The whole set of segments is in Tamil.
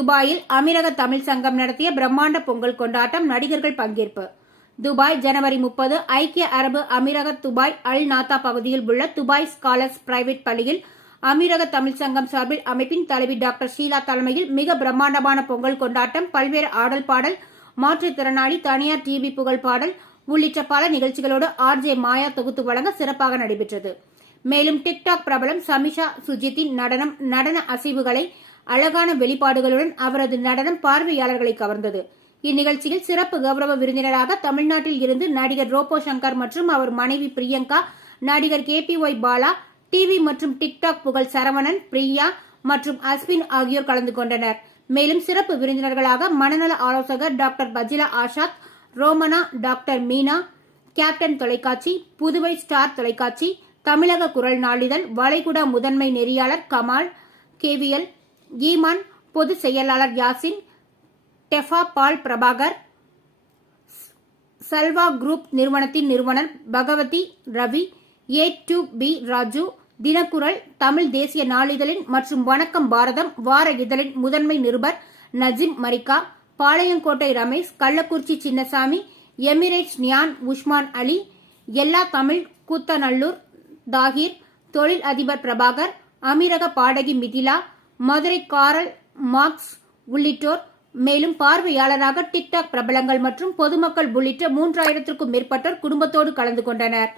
துபாயில் அமீரக தமிழ் சங்கம் நடத்திய பிரம்மாண்ட பொங்கல் கொண்டாட்டம் நடிகர்கள் பங்கேற்பு. துபாய் ஜனவரி முப்பது ஐக்கிய அரபு அமீரக துபாய் அல் நாத்தா பகுதியில் உள்ள துபாய் ஸ்காலர்ஸ் பிரைவேட் பள்ளியில் அமீரக தமிழ் சங்கம் சார்பில் அமைப்பின் தலைவி டாக்டர் ஷீலா தலைமையில் மிக பிரம்மாண்டமான பொங்கல் கொண்டாட்டம் பல்வேறு ஆடல் பாடல் மாற்றுத்திறனாளி தனியார் டிவி புகழ் பாடல் உள்ளிட்ட பல நிகழ்ச்சிகளோடு ஆர்ஜே மாயா தொகுத்து வழங்க சிறப்பாக நடைபெற்றது. மேலும் டிக்டாக் பிரபலம் சமிஷா சுஜித்தின் நடனம் நடன அசைவுகளை அழகான வெளிப்பாடுகளுடன் அவரது நடனம் பார்வையாளர்களை கவர்ந்தது. இந்நிகழ்ச்சியில் சிறப்பு கௌரவ விருந்தினராக தமிழ்நாட்டில் இருந்து நடிகர் ரோபோ சங்கர் மற்றும் அவர் மனைவி பிரியங்கா நடிகர் K P Y Bala TV மற்றும் டிக்டாக் புகழ் சரவணன் பிரியா மற்றும் அஸ்வின் ஆகியோர் கலந்து கொண்டனர். மேலும் சிறப்பு விருந்தினர்களாக மனநல ஆலோசகர் doctor Bajila Ashad Romana doctor Meena captain தொலைக்காட்சி புதுவை ஸ்டார் தொலைக்காட்சி தமிழக குரல் நாளிதழ் வளைகுடா முதன்மை நெறியாளர் கமால் கேவிஎல் ஈமான் பொதுச் செயலாளர் யாசின் டெஃபா பால் பிரபாகர் சல்வா குரூப் நிறுவனத்தின் நிறுவனர் Bhagavathi Ravi A to B Raju Thinakkural Tamil தேசிய நாளிதழின் மற்றும் வணக்கம் பாரதம் வார இதழின் முதன்மை நிருபர் நஜிம் மரிக்கா பாளையங்கோட்டை ரமேஷ் கள்ளக்குறிச்சி சின்னசாமி எமிரேட்ஸ் நியான் உஸ்மான் அலி எல்லா தமிழ் கூத்தநல்லூர் தாகிர் தொழில் அதிபர் பிரபாகர் அமீரக பாடகி மிதிலா மதுரை காரல் மார்க்ஸ் உள்ளிட்டோர் மேலும் பார்வையாளராக டிக்டாக் பிரபலங்கள் மற்றும் பொதுமக்கள் உள்ளிட்ட மூன்றாயிரத்திற்கும் மேற்பட்டோர் குடும்பத்தோடு கலந்து கொண்டனர்.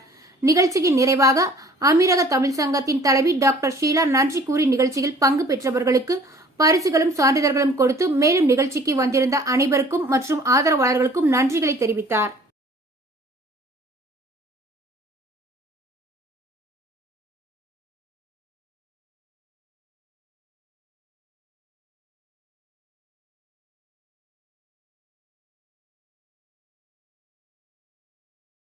நிகழ்ச்சியின் நிறைவாக அமீரக தமிழ் சங்கத்தின் தலைவி டாக்டர் ஷீலா நன்றி கூறி நிகழ்ச்சியில் பங்கு பெற்றவர்களுக்கு பரிசுகளும் சான்றிதழ்களும் கொடுத்து மேலும் நிகழ்ச்சிக்கு வந்திருந்த அனைவருக்கும் மற்றும் ஆதரவாளர்களுக்கும் நன்றிகளை தெரிவித்தார்.